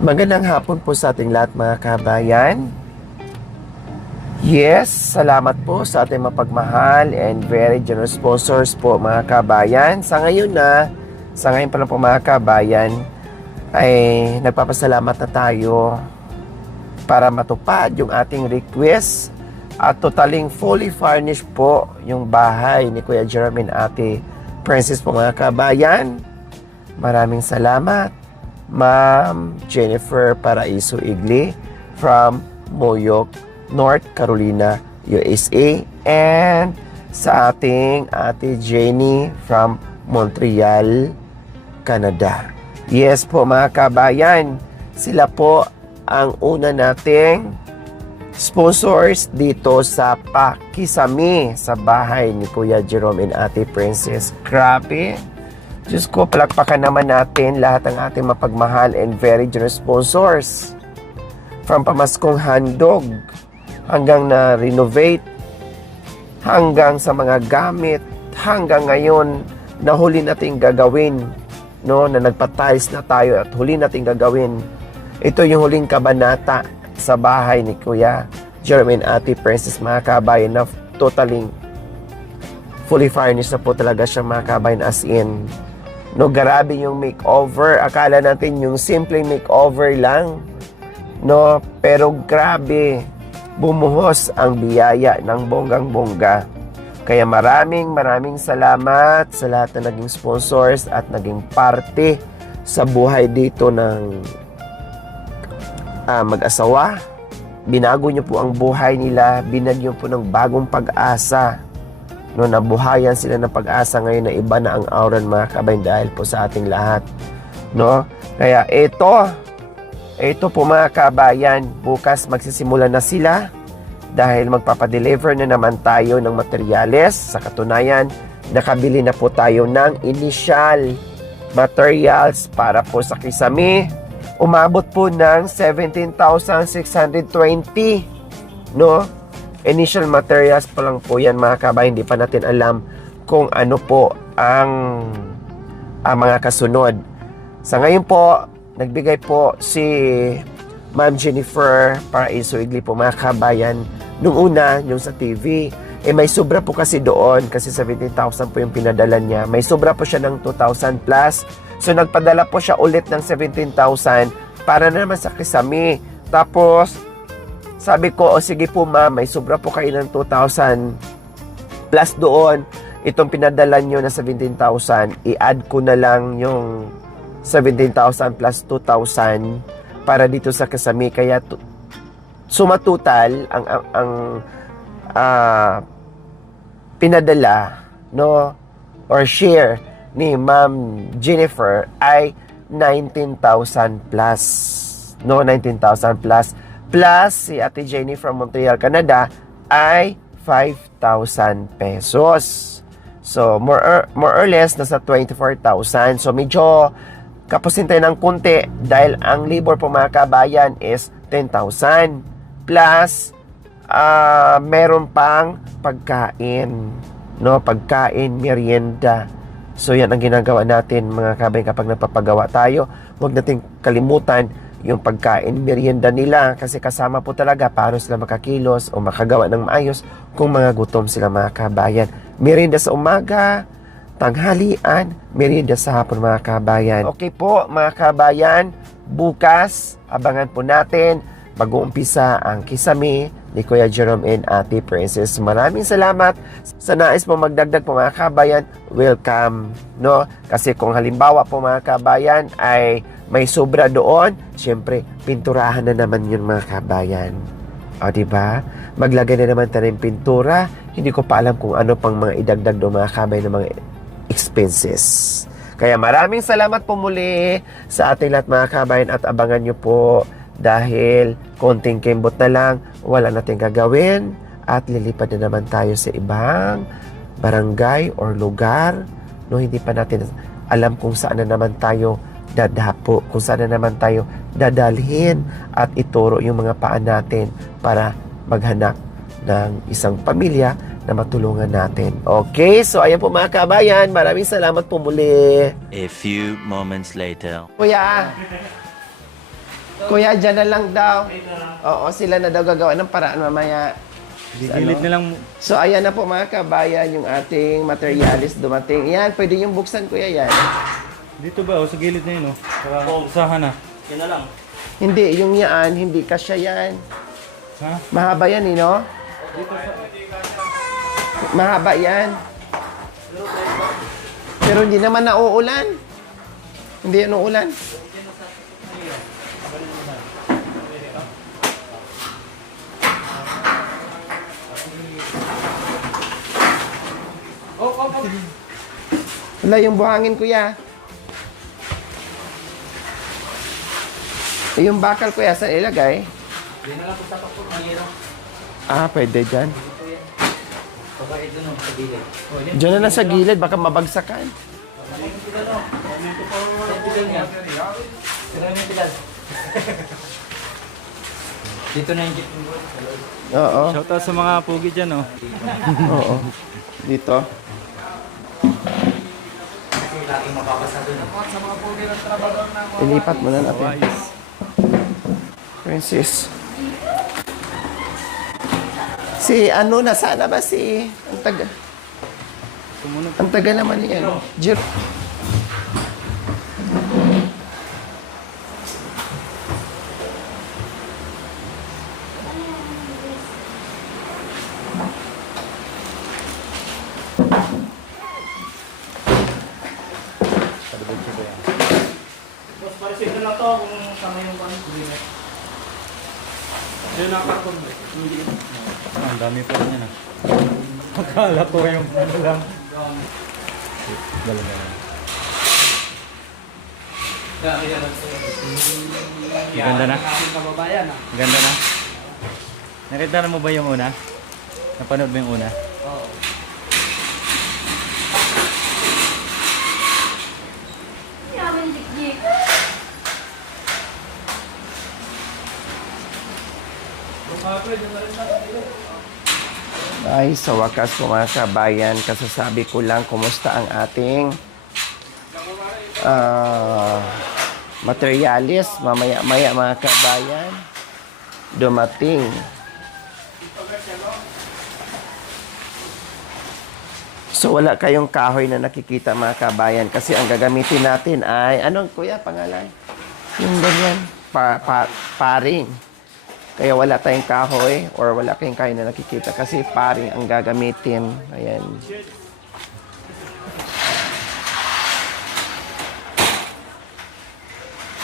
Magandang hapon po sa ating lahat mga kabayan. Yes, salamat po sa ating mapagmahal and very generous sponsors po mga kabayan. Sa ngayon pa lang po mga kabayan, ay nagpapasalamat na tayo para matupad yung ating request at totaling fully furnished po yung bahay ni Kuya Jerome and Ate Princess po mga kabayan. Maraming salamat, Ma'am Jennifer Paraiso Igli from Moyoc, North Carolina, USA, and sa ating Ate Jenny from Montreal, Canada. Yes po mga kabayan, sila po ang una nating sponsors dito sa Pakisami sa bahay ni Kuya Jerome and Ate Princess. Grabe! Diyos ko, palakpakan naman natin lahat ng ating mapagmahal and very generous sponsors. From pamaskong handog, hanggang na-renovate, hanggang sa mga gamit, hanggang ngayon na huli nating gagawin, no, na nagpa-tiles na tayo at huli nating gagawin. Ito yung huling kabanata sa bahay ni Kuya Jerome and Ate Princess, mga kabayan, na totaling fully furnished na po talaga siya mga kabayan, as in. No, grabe yung makeover. Akala natin yung simple makeover lang. No, pero grabe. Bumuhos ang biyaya ng bonggang-bongga. Kaya maraming salamat sa lahat na naging sponsors at naging parte sa buhay dito ng mag-asawa. Binago niyo po ang buhay nila. Binagyo po ng bagong pag-asa. No, nabuhayan sila ng pag-asa ngayon na iba na ang auran mga kabayan dahil po sa ating lahat. No? Kaya ito po mga kabayan, bukas magsisimula na sila dahil magpapadeliver na naman tayo ng materyales. Sa katunayan, nakabili na po tayo ng initial materials para po sa kisame. Umabot po ng 17,620. No? Initial materials pa lang po yan mga kabayan. Hindi pa natin alam kung ano po ang mga kasunod. Sa ngayon po, nagbigay po si Ma'am Jennifer Paraiso Igli po mga kabayan. Nung una, yung sa TV, may sobra po kasi doon kasi 17,000 po yung pinadala niya. May sobra po siya ng 2,000 plus. So nagpadala po siya ulit ng 17,000 para naman sa kisame. Tapos sabi ko, sige po ma'am, may sobra po kayo ng 2,000 plus doon. Itong pinadala nyo na 17,000, i-add ko na lang yung 17,000 plus 2,000 para dito sa kasami. Kaya suma total, ang pinadala, no, or share ni Ma'am Jennifer ay 19,000 plus. No, 19,000 plus. Plus, si Ate Jenny from Montreal, Canada, ay 5,000 pesos. So, more or less, nasa 24,000. So, medyo kapusin tayo ng kunti dahil ang labor po mga kabayan is 10,000. Plus, meron pang pagkain. No? Pagkain, merienda. So, yan ang ginagawa natin mga kabayan kapag nagpapagawa tayo. Huwag natin kalimutan yung pagkain, merienda nila kasi kasama po talaga paano sila makakilos o makagawa ng maayos kung mga gutom sila mga kabayan. Merienda sa umaga, tanghalian, merienda sa hapon mga kabayan. Okay po mga kabayan, bukas abangan po natin mag-uumpisa ang kisame ni Kuya Jerome and Ate Princess. Maraming salamat. Sa nais po magdagdag po mga kabayan, welcome. No? Kasi kung halimbawa po mga kabayan ay may sobra doon, siyempre, pinturahan na naman yun mga kabayan. O, diba? Maglagay na naman tayo ng pintura. Hindi ko pa alam kung ano pang mga idagdag doon mga kabayan ng mga expenses. Kaya maraming salamat po muli sa ating lahat mga kabayan at abangan nyo po dahil konting kembot na lang, wala natin gagawin at lilipad na naman tayo sa ibang barangay or lugar. No, hindi pa natin alam kung saan na naman tayo dadapo, kung saan na naman tayo dadalhin at ituro yung mga paan natin para maghanap ng isang pamilya na matulungan natin. Okay, so ayan po mga kabayan, maraming salamat po muli. A few moments later. Kuya, Kuya, dyan na lang daw. Oo, sila na daw gagawa ng paraan mamaya. Gigilid na lang. So, ayan na po mga kabayan, yung ating materialis dumating. Yan, pwede yung buksan, kuya, yan. Dito ba? O sa gilid na yun, oh. Para usahan na. Yan na lang. Hindi, yung yan, hindi kasya yan. Ha? Mahaba yan, no? Mahaba yan. Pero hindi naman nauulan. Hindi yan uulan. Wala yung buhangin, kuya. Yung bakal, kuya, saan ilagay? Yan na lang po sa kapag mahirap. Ah, pwede dyan. Pagkain doon sa gilid. Diyan na lang sa gilid, baka mabagsakan. Dito na yung jeep. Oo. Shoutout sa mga pugi dyan, oh. Oo. Dito. Kasi laging mababasa doon. Ilipat mo na natin. Wise. Princess. Si ano, nasaan na ba si... Ang taga... Sumunod. Ang taga naman niya. Jir. Boss, paresin na lang to kung sama yung pan. Yun na karton. Hindi. Ang dami pa rin yan, ah. Akala ko yung ano lang. Dala na lang. Ganda na? Aking kababayan ah. Ganda na? Nakita mo ba yung una? Napanood mo yung una? Oo. Ay, sa wakas po mga kabayan, kasasabi ko lang kumusta ang ating materialis. Mamaya-maya mga kabayan, dumating. So wala kayong kahoy na nakikita mga kabayan kasi ang gagamitin natin ay, anong kuya pangalan? Yung ganyan, paring. Kaya wala tayong kahoy or wala kayong kahoy na nakikita kasi paring ang gagamitin. Ayan.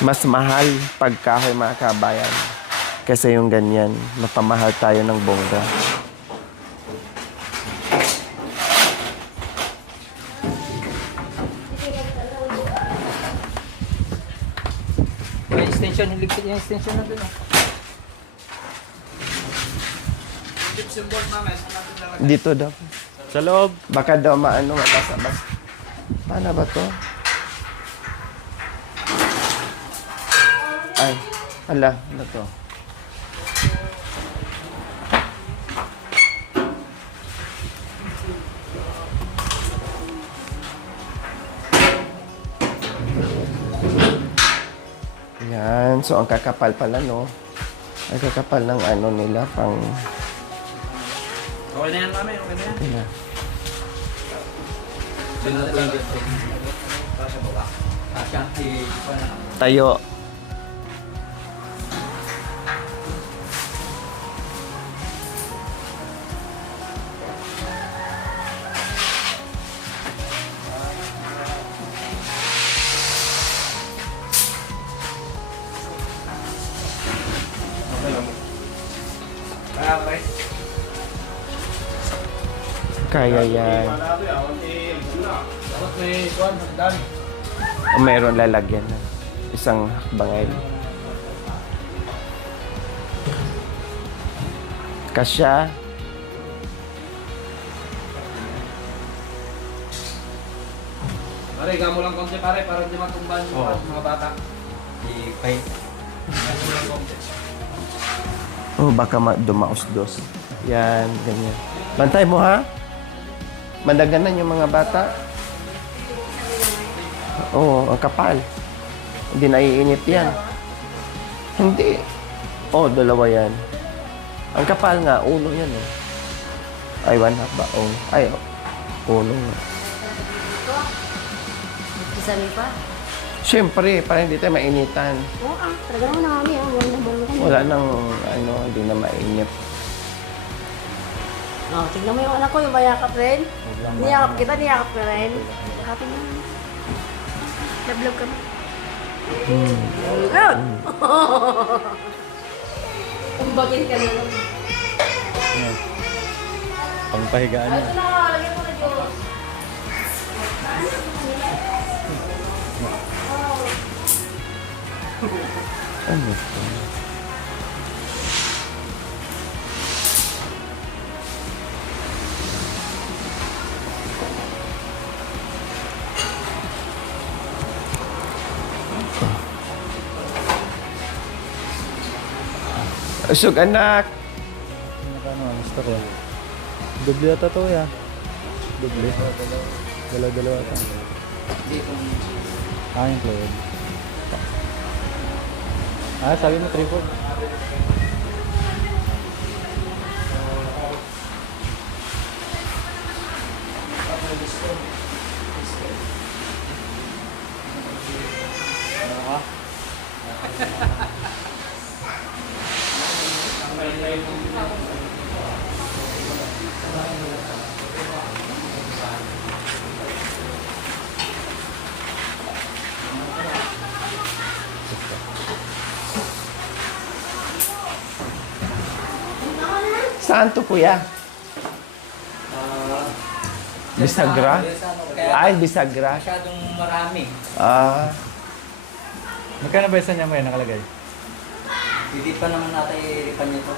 Mas mahal pag kahoy mga kabayan kasi yung ganyan. Mapamahal tayo ng bongga. May extension, hiligpit yung extension na doon ah. Dito daw. Sa loob. Baka daw maano, mabasa-basa. Paano ba to? Ay, hala, ano to? Yan, so ang kakapal pala, no? Ang kakapal ng ano nila, pang... Okay na yan, mami. Okay na yan. Yan. Doon na lang yung para sa baba. Kasya, pa na. Tayo. Kaya yan. Dapat may kuwan, magdan. O mayroon lalagyan na. Isang bangay. Kasya. Pare, gamo lang konti pare, para hindi matumban yung mga bata. Ipay. Gamo lang konti. Oh, baka dumaos-dos. Yan, ganyan. Bantay mo ha. Mandaganan yung mga bata. Oo, ang kapal. Hindi naiinit yan. Hindi. Oh, dalawa yan. Ang kapal nga, uno yan eh. Ay, 1/2 ba? Oh. Ay, uno nga. Isali pa? Siyempre, para hindi tayo mainitan. Oo, talaga naman na kami. Wala nang, ano, hindi na mainit. Oh, tignan mo yung anak ko, yung mayakap rin. Niyakap kita, niyakap ka rin. Yakapin mo. Love-love kami. Good! Kumbakin ka na lang. Ayan. Pangpahigaan niya. Ito na, lagyan mo na Diyos. Ano ito? Usog anak! Ano, gusto ko. Doble ata to ya. Doble. Dalawa-dalawa ata. Yung fluid. Sabi mo 3-4. Saan to, kuya? Bisagra? Ay, Bisagra. Masyadong marami. Ah, Magkano ba isa niya may nakalagay? Hindi pa naman natin i-refund nyo to.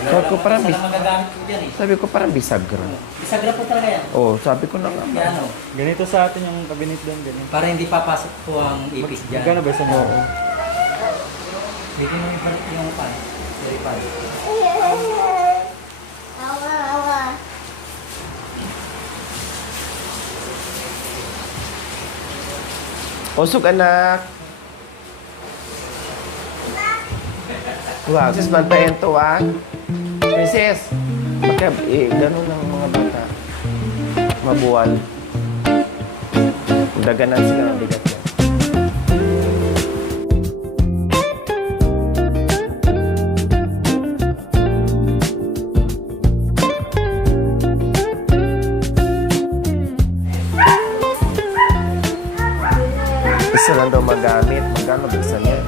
sabi ko parang, Saan magagamit ko dyan eh. sabi ko parang Bisagra. Bisagra po talaga yan. Oh, sabi ko na nga. Kaya ano, Ganito sa atin yung cabinet doon, ganito. para hindi papasok po ang ipis dyan. Magkano ba isa niya? Hindi mo yung pan. I-refund. Usog anak! Wow, sis man pa yan to, ah. Princess, bakit ganun ng mga bata. Mabuwal. Daganan sila ng bigat yan. Isa lang daw magamit. Magkano ba isa niya?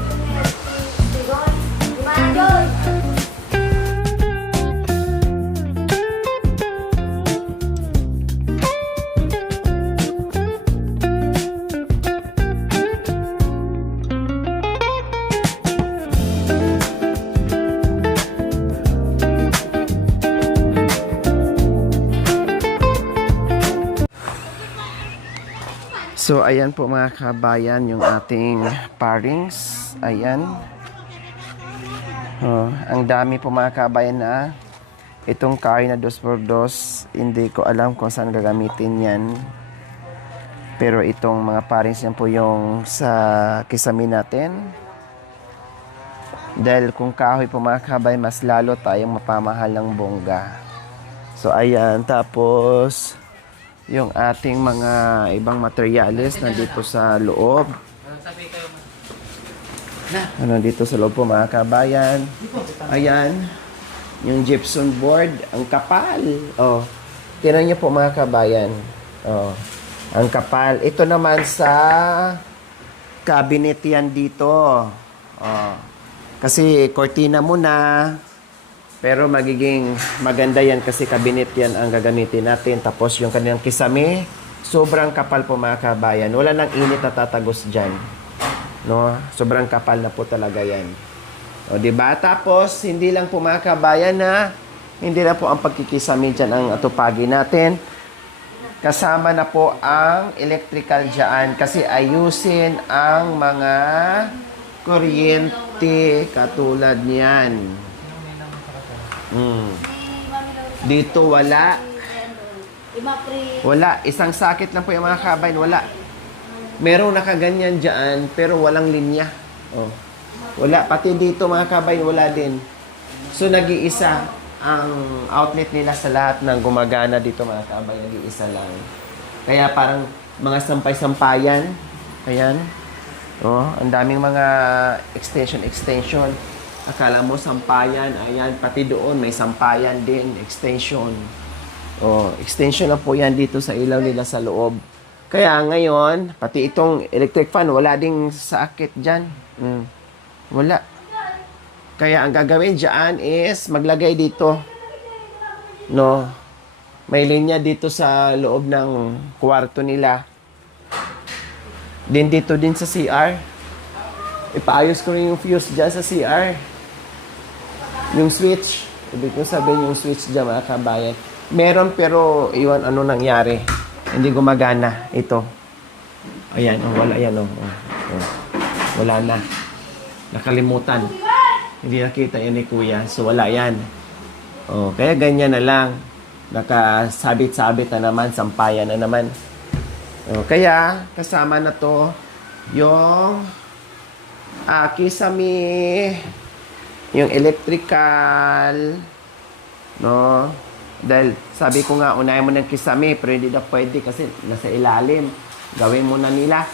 So, ayan po mga kabayan, yung ating parings. Ayan. Oh, ang dami po mga kabayan na itong carry na 2x2. Hindi ko alam kung saan gagamitin yan. Pero itong mga parings yan po yung sa kisame natin. Dahil kung kahoy po mga kabayan, mas lalo tayong mapamahal ng bongga. So, ayan. Tapos yung ating mga ibang materyales nandito sa loob. Nandito sa loob po mga kabayan. Ayan. Yung gypsum board. Ang kapal. Oh. Tingnan niyo po mga kabayan. Oh. Ang kapal. Ito naman sa cabinet yan dito. Oh. Kasi cortina muna. Pero magiging maganda yan kasi cabinet yan ang gagamitin natin. Tapos yung kanilang kisame, sobrang kapal po mga kabayan. Wala nang init na tatagos dyan. No? Sobrang kapal na po talaga yan. O, diba? Tapos, hindi lang po mga kabayan na hindi na po ang pagkikisame dyan ang atupagi natin. Kasama na po ang electrical dyan kasi ayusin ang mga kuryente katulad niyan. Dito wala. Wala. Isang sakit lang po yung mga kabayan. Wala. Merong nakaganyan dyan, pero walang linya. Oh. Wala. Pati dito mga kabayan, wala din. So, nag-iisa ang outlet nila sa lahat ng gumagana dito mga kabayan. Nag-iisa lang. Kaya parang mga sampay-sampayan. Ayan. Oh, ang daming mga extension. Akala mo sampayan. Ayan, pati doon may sampayan din. Extension. Oh, extension na po yan dito sa ilaw nila sa loob. Kaya ngayon, pati itong electric fan, wala ding sakit dyan. Wala. Kaya ang gagawin dyan is maglagay dito. No. May linya dito sa loob ng kwarto nila. Din dito din sa CR. Ipaayos ko rin yung fuse dyan sa CR. Yung switch. Ibig ko sabihin yung switch dyan mga kabayan. Meron pero iwan ano nangyari. Hindi gumagana. Ito. Ayan. Oh, wala yan. Oh. Oh. Wala na. Nakalimutan. Hindi nakita yan ni Kuya. So, wala yan. Oh, kaya ganyan na lang. Nakasabit-sabit na naman. Sampayan na naman. Oh, kaya, kasama na to yung kisame, yung electrical, no? Dahil sabi ko nga, unahin mo ng kisame, pero hindi na pwede kasi nasa ilalim. Gawin mo na nila.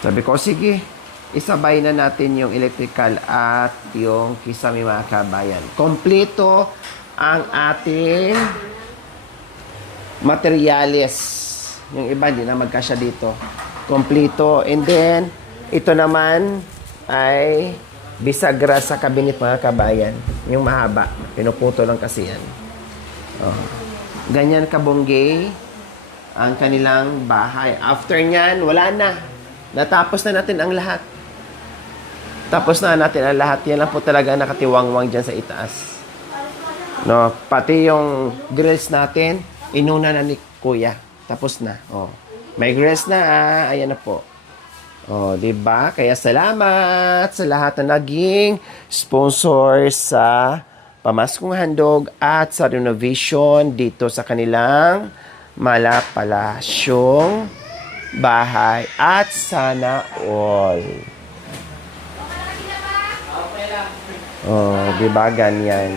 Sabi ko, sige, isabay na natin yung electrical at yung kisame mga kabayan. Kompleto ang ating materyales. Yung iba, hindi na magkasya dito. Kompleto. And then, ito naman ay bisagra sa cabinet mga kabayan. Yung mahaba. Pinuputo lang kasi yan. Oh. Ganyan kabunggay ang kanilang bahay. After nyan, wala na. Natapos na natin ang lahat. Tapos na natin ang lahat. Yan lang po talaga nakatiwangwang dyan sa itaas. No, pati yung grills natin, inuna na ni Kuya. Tapos na. Oh. May grills na. Ayan na po. Oh, 'di ba? Kaya salamat sa lahat na naging sponsor sa Pamaskong Handog at sa renovation dito sa kanilang malapalasyong bahay. At sana all. Oh, 'di ba ganyan?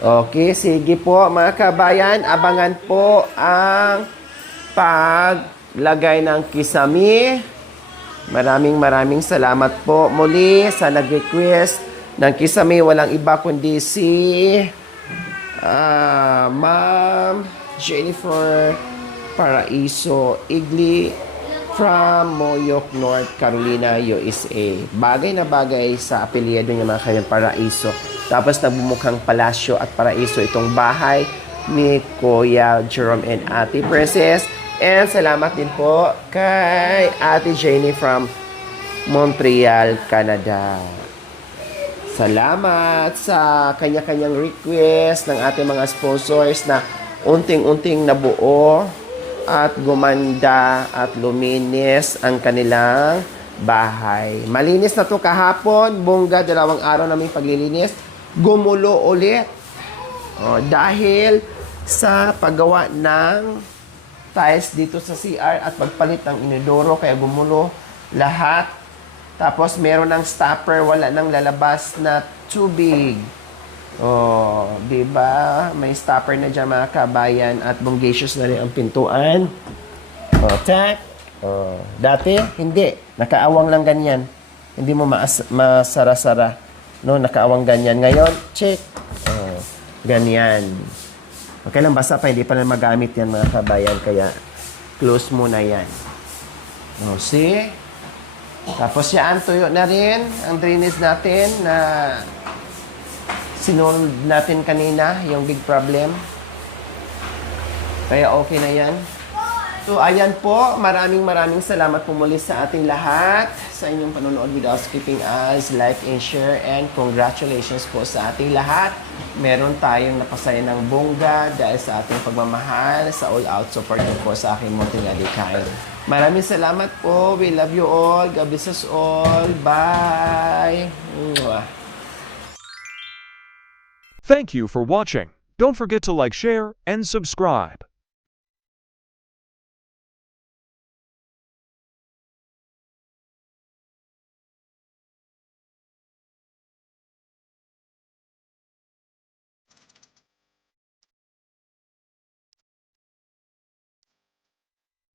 Okay, sige po mga kabayan, abangan po ang paglagay ng kisame. Maraming salamat po muli sa nag-request ng kisame. Walang iba kundi si Ma'am Jennifer Paraiso Igli from Moyoc, North Carolina, USA. Bagay na bagay sa apelyido niya mga kanyang Paraiso. Tapos nabumukhang palasyo at paraiso itong bahay ni Kuya Jerome and Ate Princess. And salamat din po kay Ate Jenny from Montreal, Canada. Salamat sa kanya-kanyang request ng ating mga sponsors na unting-unting nabuo at gumanda at luminis ang kanilang bahay. Malinis na to kahapon, bongga, 2 araw namin paglilinis. Gumulo ulit. Dahil sa paggawa ng tiles dito sa CR at pagpalit ng inodoro, kaya gumulo lahat. Tapos meron ng stopper, wala nang lalabas na tubig. Di ba? May stopper na dyan mga kabayan at bonggacious na rin ang pintuan. Tak. Dati, hindi. Nakaawang lang ganyan. Hindi mo masara-sara. No, nakaawang ganyan. Ngayon, check. Ganyan. Okay lang, basta pa. Hindi pa na magamit yan mga kabayan. Kaya, close muna yan. See? Tapos yan, tuyo na rin ang drainage natin na sinolve natin kanina, yung big problem. Kaya okay na yan. So, ayan po. Maraming salamat po muli sa ating lahat sa inyong panonood without skipping us. Like and share and congratulations po sa ating lahat. Meron tayong napasaya ng bongga dahil sa ating pagmamahal, sa all-out support po sa aking munting adikain. Maraming salamat po. We love you all. God bless us all. Bye! Thank you for watching. Don't forget to like, share, and subscribe.